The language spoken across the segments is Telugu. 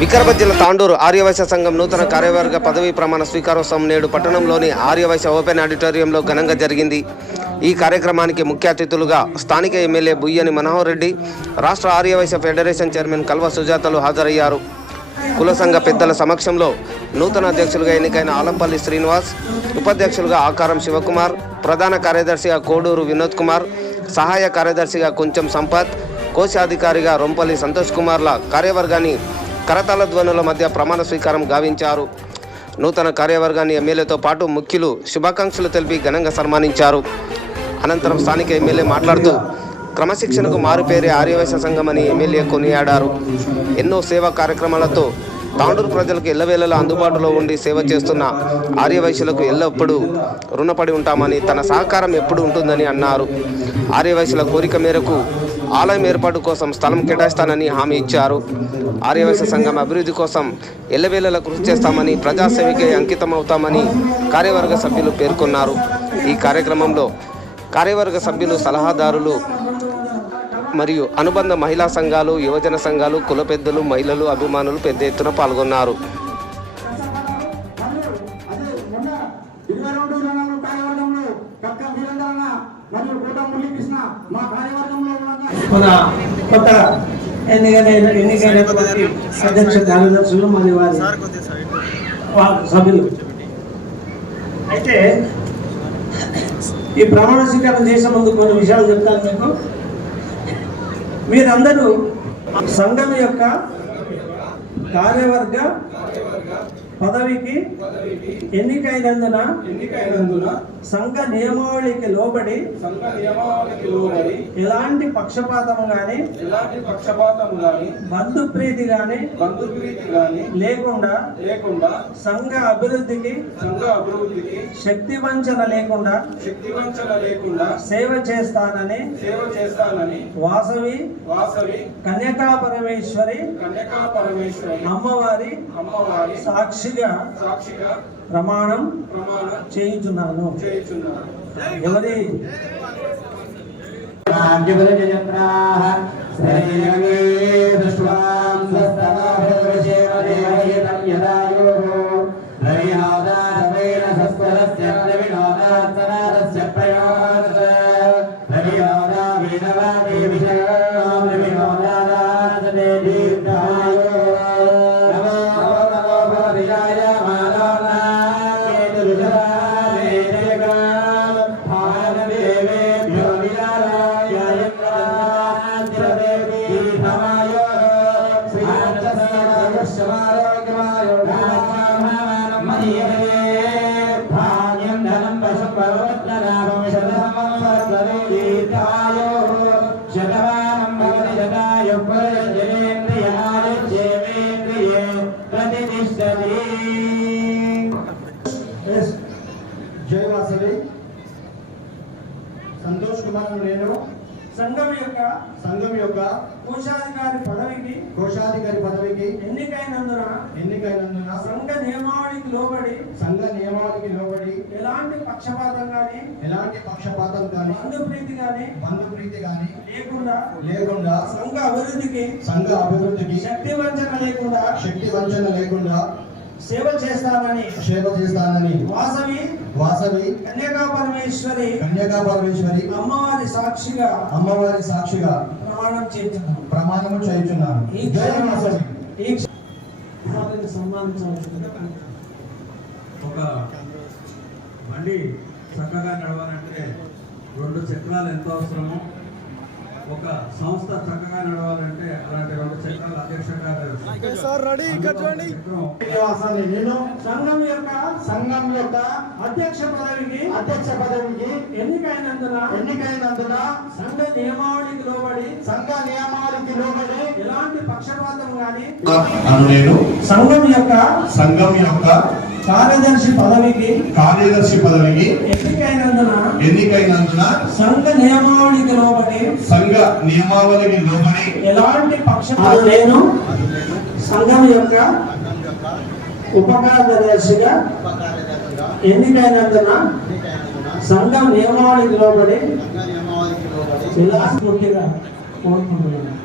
వికారాబాద్ జిల్లా తాండూరు ఆర్యవైశ్య సంఘం నూతన కార్యవర్గ పదవీ ప్రమాణ స్వీకారోత్సవం నేడు పట్టణంలోని ఆర్యవైశ్య ఓపెన్ ఆడిటోరియంలో ఘనంగా జరిగింది. ఈ కార్యక్రమానికి ముఖ్య అతిథులుగా స్థానిక ఎమ్మెల్యే బుయ్యని మనోహర్ రెడ్డి రాష్ట్ర ఆర్యవైశ్య ఫెడరేషన్ చైర్మన్ కల్వ సుజాతలు హాజరయ్యారు. కుల సంఘ పెద్దల సమక్షంలో నూతన అధ్యక్షులుగా ఎన్నికైన ఆలంపల్లి శ్రీనివాస్ ఉపాధ్యక్షులుగా ఆకారం శివకుమార్ ప్రధాన కార్యదర్శిగా కోడూరు వినోద్ కుమార్ సహాయ కార్యదర్శిగా కొంచెం సంపత్ కోశాధికారిగా రొంపల్లి సంతోష్ కుమార్ల కార్యవర్గాన్ని కరతాళ ధ్వనుల మధ్య ప్రమాణ స్వీకారం గావించారు. నూతన కార్యవర్గాన్ని ఎమ్మెల్యేతో పాటు ముఖ్యులు శుభాకాంక్షలు తెలిపి ఘనంగా సన్మానించారు. అనంతరం స్థానిక ఎమ్మెల్యే మాట్లాడుతూ క్రమశిక్షణకు మారుపేరే ఆర్యవైశ్య సంఘం అని ఎమ్మెల్యే కొనియాడారు. ఎన్నో సేవా కార్యక్రమాలతో తాండూరు ప్రజలకు ఎల్లవేళలా అందుబాటులో ఉండి సేవ చేస్తున్న ఆర్యవైశ్యులకు ఎల్లప్పుడూ రుణపడి ఉంటామని తన సహకారం ఎప్పుడు ఉంటుందని అన్నారు. ఆర్యవైశ్యుల కోరిక మేరకు ఆలయం ఏర్పాటు కోసం స్థలం కేటాయిస్తానని హామీ ఇచ్చారు. ఆర్యవైశ్య సంఘం అభివృద్ధి కోసం ఎల్లవేళలా కృషి చేస్తామని ప్రజాసేవకే అంకితమవుతామని కార్యవర్గ సభ్యులు పేర్కొన్నారు. ఈ కార్యక్రమంలో కార్యవర్గ సభ్యులు సలహాదారులు మరియు అనుబంధ మహిళా సంఘాలు యువజన సంఘాలు కుల పెద్దలు మహిళలు అభిమానులు పెద్ద ఎత్తున పాల్గొన్నారు. మన కొత్త ఎన్నికైన ఎన్నికైనటువంటి అధ్యక్ష వారి సభ్యులు. అయితే ఈ ప్రమాణ స్వీకారం చేసే ముందు కొన్ని విషయాలు చెప్తాను మీకు. మీరందరూ సంఘం యొక్క కార్యవర్గ పదవికి ఎన్నికైనందున ఎన్నికైనందున సంఘ నియమావళికి లోబడి సంఘ నియమావళికి లోబడి ఎలాంటి పక్షపాతం గాని ఎలాంటి పక్షపాతం గాని బంధు ప్రీతి గాని బంధుప్రీతి గాని లేకుండా లేకుండా సంఘ అభివృద్ధికి సంఘ అభివృద్ధికి శక్తి వంచన లేకుండా శక్తి వంచన లేకుండా సేవ చేస్తానని సేవ చేస్తానని వాసవి వాసవి కన్యకా పరమేశ్వరి కన్యకా పరమేశ్వరి అమ్మవారి అమ్మవారి సాక్షిగా సాక్షిగా ప్రమాణం ప్రమాణం ఎవరి? చేయుచున్నారు ఎవరి సంఘం యొక్క సంఘం యొక్క కోశాధికారి పదవికి కోశాధికారి పదవికి ఎన్నికైనందున ఎన్నికైనందున సంఘ నియమావళికి లోబడి సంఘ నియమావళికి లోబడి ఎలాంటి పక్షపాతం గాని ఎలాంటి పక్షపాతం కానీ బంధు ప్రీతి గాని బంధుప్రీతి కానీ లేకుండా లేకుండా సంఘ అభివృద్ధికి సంఘ అభివృద్ధికి శక్తి వంచన లేకుండా శక్తి వంచన లేకుండా సేవ చేస్తానని. సేవ చేస్తానని. వాసవి. వాసవి. కన్యకా పరమేశ్వరి. కన్యకా పరమేశ్వరి. అమ్మవారి సాక్షిగా. అమ్మవారి సాక్షిగా. ప్రమాణం చేస్తున్నాను. ప్రమాణము చేయుచున్నాను. ఈ జై వాసవి సన్మానించవలసిందిగా ఒక బండి చక్కగా నడవాలంటే రెండు చక్రాలు ఎంత అవసరమో. ఒక సంస్థ చక్కగా నడవాలంటే అలాంటి రెండు చక్రాలు అధ్యక్ష కార్యదర్శి నేను సంఘం యొక్క సంఘం యొక్క అధ్యక్ష పదవికి అధ్యక్ష పదవికి ఎన్నికైనందున ఎన్నికైనందున సంఘ నియమావళికి లోబడి సంఘ నియమాలకి లోబడి ఎలాంటి పక్షపాతం గాని అను నేను సంఘం యొక్క సంఘం యొక్క కార్యదర్శి పదవికి కార్యదర్శి పదవికి ఎన్నికైనందున ఎన్నికైనందున సంఘ నియమావళికి లోబడి సంఘ నియమావళికి లోబడి ఎలాంటి పక్షపాతం నేను సంఘం యొక్క ఉపకార్యదర్శిగా ఎన్నికైనందున సంఘం నియమావళికి లోబడి విలాసముఖిగా కోరుకుంటున్నాను.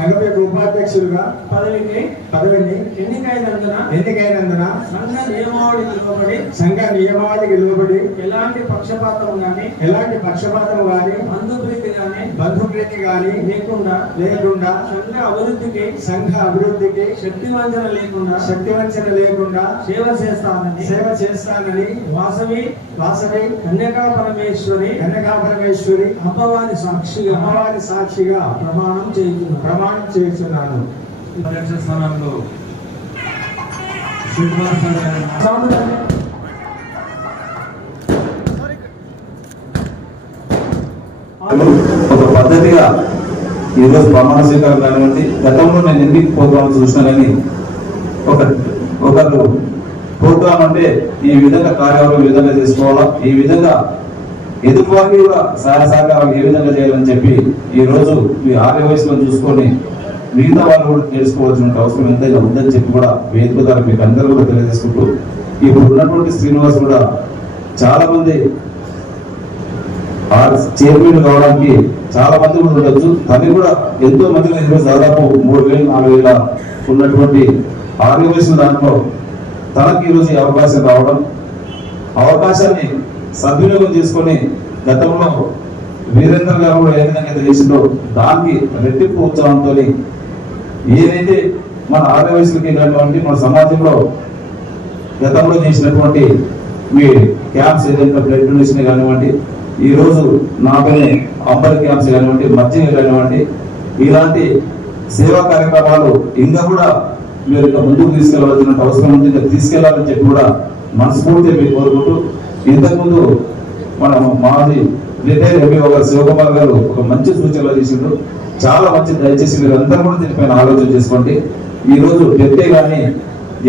సంఘం యొక్క ఉపాధ్యక్షులుగా పదవికి పదవిని ఎన్నికైనందున ఎన్నికైనందున సంఘ నియమావళికి లోబడి సంఘ నియమావళికి లోబడి ఎలాంటి పక్షపాతం కానీ ఎలాంటి పక్షపాతం గాని బంధుప్రీతి కానీ బంధుప్రీతి గాని లేకుండా లేకుండా సంఘ అభివృద్ధికి సంఘ అభివృద్ధికి శక్తి వంచన లేకుండా శక్తివంచన లేకుండా సేవ చేస్తానని సేవ చేస్తానని వాసవి వాసవి కన్యకా పరమేశ్వరి కన్యకా పరమేశ్వరి అమ్మవారి సాక్షిగా అమ్మవారి సాక్షిగా ప్రమాణం చేయుతున్నాను ప్రమాణం చేస్తున్నాను. స్థానంలో శ్రీనివాస గారి ఒక పద్ధతిగా ఈరోజు ప్రమాణ స్వీకారం కానివ్వండి గతంలో నేను ఎన్ని ప్రోగ్రామ్స్ చూసినా కానీ ఒక ఒకరు ప్రోగ్రామ్ అంటే ఈ విధంగా కార్యక్రమం ఈ విధంగా చేసుకోవాలా? ఈ విధంగా ఎదుటి కూడా సహాయ సహకారాలు ఏ విధంగా చేయాలని చెప్పి ఈ రోజు మీ ఆర్య వయసులో చూసుకొని మిగతా వాళ్ళు కూడా తెలుసుకోవాల్సిన అవసరం ఎంతైనా ఉందని చెప్పి కూడా వేదిక ద్వారా మీకు అందరూ కూడా తెలియజేసుకుంటూ ఇప్పుడు ఉన్నటువంటి శ్రీనివాస్ కూడా చాలా మంది ఆ చైర్మన్ కావడానికి చాలా మంది కూడా ఉండొచ్చు. తను కూడా ఎంతో మంది ఈరోజు దాదాపు మూడు వేలు నాలుగు వేల ఉన్నటువంటి ఆర్య వయసులు దాంట్లో తనకి ఈరోజు ఈ అవకాశం రావడం అవకాశాన్ని సద్వినియోగం చేసుకొని గతంలో వీరేంద్ర గారు కూడా ఏ విధంగా అయితే చేసిందో దానికి రెట్టింపు ఉత్సాహంతో ఏదైతే మన ఆదివాసులకి ఇలాంటివంటి మన సమాజంలో గతంలో చేసినటువంటి మీ క్యాంప్స్ ఏదైతే బ్లడ్ డొనేషన్ కానివ్వండి ఈరోజు రోజు నాపైనే అంబర్ క్యాంప్స్ కానివ్వండి మజ్జిగ కానివ్వండి ఇలాంటి సేవా కార్యక్రమాలు ఇంకా కూడా మీరు ఇంకా ముందుకు తీసుకెళ్ళవలసిన అవసరం ఉంది ఇంకా తీసుకెళ్ళాలని చెప్పి కూడా మనస్ఫూర్తిగా మీరు కోరుకుంటూ ఇంతకుముందు మన మాది రిటైర్ ఎంపీ ఒక శివకుమార్ గారు ఒక మంచి సూచనలు చేసిండు చాలా మంచి దయచేసి మీరు అందరూ కూడా దీనిపైన ఆలోచన చేసుకోండి. ఈరోజు రోజు కానీ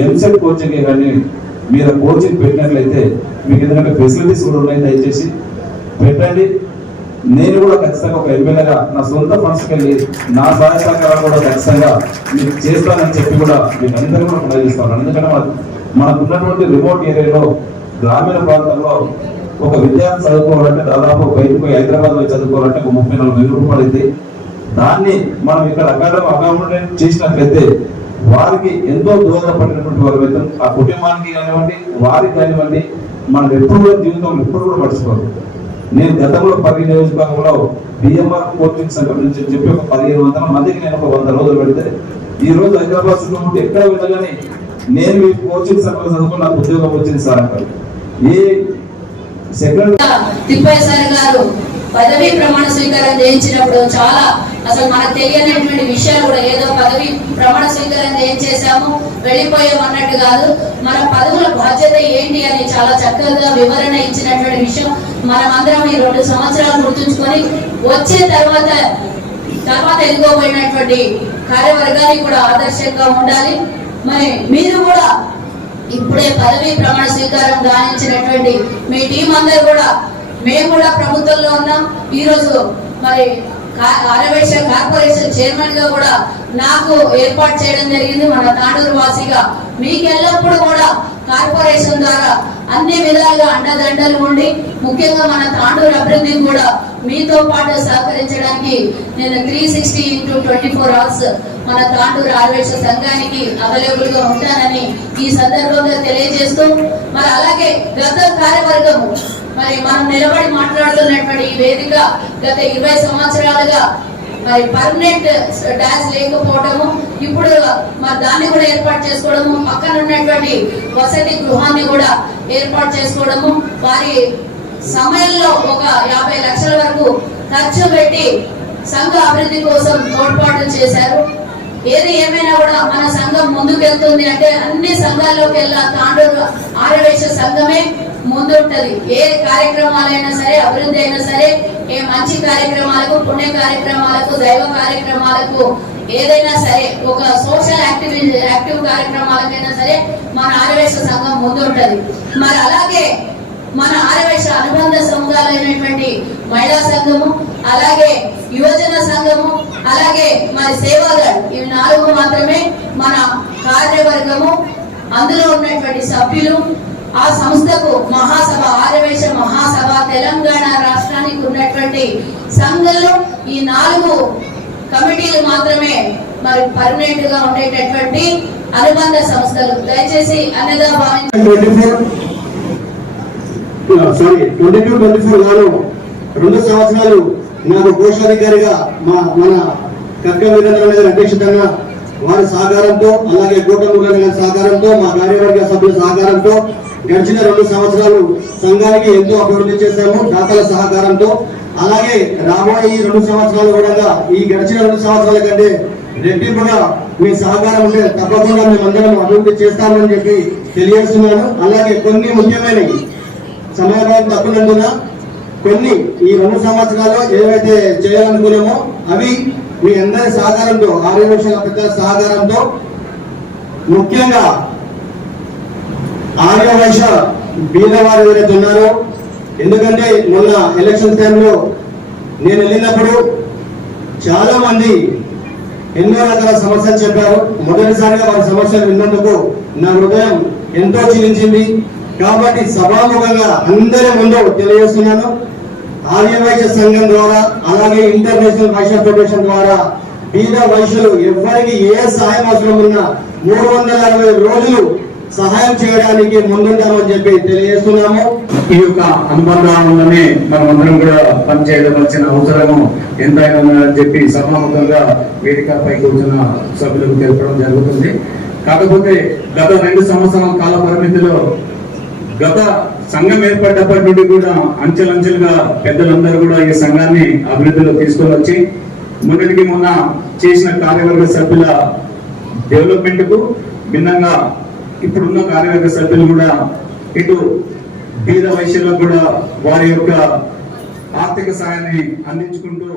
ఎంసెట్ కోచింగ్ కానీ మీరు కోచింగ్ పెట్టినట్లయితే మీకు ఎందుకంటే ఫెసిలిటీస్ కూడా ఉన్నాయి దయచేసి పెట్టండి. నేను కూడా ఖచ్చితంగా ఒక ఎమ్మెల్యేగా నా సొంత ఫండ్స్కి వెళ్ళి నా సహాయ సహకారాలు కూడా ఖచ్చితంగా మీకు చేస్తానని చెప్పి కూడా మీకు అందరూ కూడా ప్రయత్నిస్తాను ఎందుకంటే మన మనకు ఉన్నటువంటి రిమోట్ ఏరియాలో గ్రామీణ ప్రాంతంలో ఒక విద్యార్థి చదువుకోవాలంటే దాదాపు బయటకు హైదరాబాద్లో చదువుకోవాలంటే ఒక ముప్పై నాలుగు వేలు రూపాయలు దాన్ని మనం ఇక్కడ అకాడమీ అకామిడేట్ చేసినట్లయితే వారికి ఎంతో దోహదపడినటువంటి వారు అయితే ఆ కుటుంబానికి కానివ్వండి వారికి కానివ్వండి మనం ఎప్పుడు కూడా జీవితంలో ఎప్పుడు కూడా మర్చిపోదు నేను గతంలో పది నియోజకవర్గంలో బిఎంఆర్ కోచింగ్ సెంటర్ నుంచి చెప్పి ఒక పదిహేను వందల మందికి నేను ఒక వంద రోజులు పెడితే ఈ రోజు హైదరాబాద్ ఎక్కడ వెళ్ళగానే నేను మీ కోచింగ్ సెంటర్ చదువుకుని నాకు ఉద్యోగం వచ్చింది సార్ అంటారు. ఏ సెకండ్ గారు పదవి ప్రమాణ స్వీకారం చేయించినప్పుడు చాలా అసలు మనకు తెలియనటువంటి విషయాలు కూడా ఏదో పదవి ప్రమాణ స్వీకారం చేయించేసాము వెళ్ళిపోయాం అన్నట్టు కాదు. మన పదవుల బాధ్యత ఏంటి అని చాలా చక్కగా వివరణ ఇచ్చినటువంటి విషయం మనమందరం ఈ రెండు సంవత్సరాలు గుర్తుంచుకొని వచ్చే తర్వాత తర్వాత ఎదుగుపోయినటువంటి కార్యవర్గానికి కూడా ఆదర్శంగా ఉండాలి. మరి మీరు కూడా ఇప్పుడే పదవి ప్రమాణ స్వీకారం గానించినటువంటి మీ టీం అందరూ కూడా మేము కూడా ప్రభుత్వంలో ఉన్నాం. ఈరోజు మరి ఆరవేశ కార్పొరేషన్ చైర్మన్గా కూడా నాకు ఏర్పాటు చేయడం జరిగింది. మన తాండూరు వాసిగా మీకు ఎల్లప్పుడూ కూడా కార్పొరేషన్ ద్వారా అన్ని విధాలుగా అండదండలు ఉండి ముఖ్యంగా మన తాండూరు అభివృద్ధిని కూడా మీతో పాటు సహకరించడానికి నేను three sixty into twenty four hours మన తాండూరు ఆర్వేశ సంఘానికి అవైలబుల్గా ఉంటానని ఈ సందర్భంగా తెలియజేస్తూ మరి అలాగే గత కార్యవర్గము మరి మనం నిలబడి మాట్లాడుతున్నటువంటి ఈ వేదిక గత ఇరవై సంవత్సరాలుగా మరి పర్మనెంట్ డాన్స్ లేకపోవడము ఇప్పుడు మరి దాన్ని కూడా ఏర్పాటు చేసుకోవడము పక్కన ఉన్నటువంటి వసతి గృహాన్ని కూడా ఏర్పాటు చేసుకోవడము వారి సమయంలో ఒక యాభై లక్షల వరకు ఖర్చు పెట్టి సంఘ అభివృద్ధి కోసం తోడ్పాటు చేశారు. ఏది ఏమైనా కూడా మన సంఘం ముందుకెళ్తుంది అంటే అన్ని సంఘాల్లోకి వెళ్ళా తాండూరు ఆరవేశ సంఘమే ముందుంటది. ఏ కార్యక్రమాలైనా సరే అభివృద్ధి అయినా సరే ఏ మంచి కార్యక్రమాలకు పుణ్య కార్యక్రమాలకు దైవ కార్యక్రమాలకు ఏదైనా సరే ఒక సోషల్ యాక్టివ్ యాక్టివ్ కార్యక్రమాలకైనా సరే మన ఆరవేశ సంఘం ముందుంటది. మరి అలాగే మన ఆరవేశ అనుబంధ సముదాయాలైనటువంటి మహిళా సంఘము అలాగే యువజన సంఘము అలాగే మరి సేవాదళ్ ఇవి నాలుగు మాత్రమే మన కార్యవర్గము అందులో ఉన్నటువంటి సభ్యులు ఆ సంస్థకు మహాసభ ఆర్యవేశ మహాసభ తెలంగాణ రాష్ట్రానికి ఉన్నటువంటి సంఘంలో ఈ నాలుగు కమిటీలు మాత్రమే మరి పర్మనెంట్గా ఉండేటటువంటి అనుబంధ సంస్థలు. దయచేసి అన్నదా భావించి sorry twenty two twenty four గాను రెండు సంవత్సరాలు నాకు కోశాధికారిగా మా మన కక్క వీరేంద్ర గారి అధ్యక్షతన వారి సహకారంతో అలాగే కూటమి గారి సహకారంతో మా కార్యవర్గ సభ్యుల సహకారంతో గడిచిన రెండు సంవత్సరాలు సంఘానికి ఎంతో అభివృద్ధి చేశాము దాతల సహకారంతో. అలాగే రాబోయే ఈ రెండు సంవత్సరాలు కూడా ఈ గడిచిన రెండు సంవత్సరాల కంటే రెట్టింపుగా మీ సహకారం ఉంటే తప్పకుండా మేమందరం అభివృద్ధి చేస్తామని చెప్పి తెలియజేస్తున్నాను. అలాగే కొన్ని ముఖ్యమైనవి. సమయభావం తక్కువనందున కొన్ని ఈ రెండు సంవత్సరాల్లో ఏవైతే చేయాలనుకున్నామో అవి మీ అందరి సహకారంతో ఆరు నిమిషాల పెద్ద సహకారంతో ముఖ్యంగా ఆర్య వైశ్య బీదవారు ఎవరైతే ఉన్నారో ఎందుకంటే మొన్న ఎలక్షన్ టైంలో నేను వెళ్ళినప్పుడు చాలా మంది ఎన్నో రకాల సమస్యలు చెప్పారు. మొదటిసారిగా వారి సమస్యలు విన్నందుకు నా హృదయం ఎంతో చిలించింది కాబట్టి సభాముఖంగా అందరి ముందు తెలియజేస్తున్నాను. ఆర్య వైశ్య సంఘం ద్వారా అలాగే ఇంటర్నేషనల్ వైశ్య ఫెడరేషన్ ద్వారా బీద వైశ్యులు ఎవరికి ఏ సహాయం అవసరం ఉన్నా మూడు వందల అరవై రోజులు సహాయం చేయడానికి ముందుంటామని చెప్పి తెలియజేస్తున్నాము. ఈ యొక్క అనుబంధాలలోనే మనం అందరం కూడా పనిచేయవలసిన అవసరము ఎంతైనా ఉందని చెప్పి సభాముఖంగా వేదికపై కూర్చున్న సభ్యులకు తెలపడం జరుగుతుంది. కాకపోతే గత రెండు సంవత్సరాల కాల పరిమితిలో గత సంఘం ఏర్పడ్డప్పటి నుండి కూడా అంచెలంచెలుగా పెద్దలందరూ కూడా ఈ సంఘాన్ని అభివృద్ధిలో తీసుకొని వచ్చి మొన్నటికి మొన్న చేసిన కార్యవర్గ సభ్యుల డెవలప్మెంట్కు భిన్నంగా ఇప్పుడున్న కార్యవర్గ సభ్యులు కూడా ఇటు బీద వైశ్యులకు కూడా వారి యొక్క ఆర్థిక సాయాన్ని అందించుకుంటూ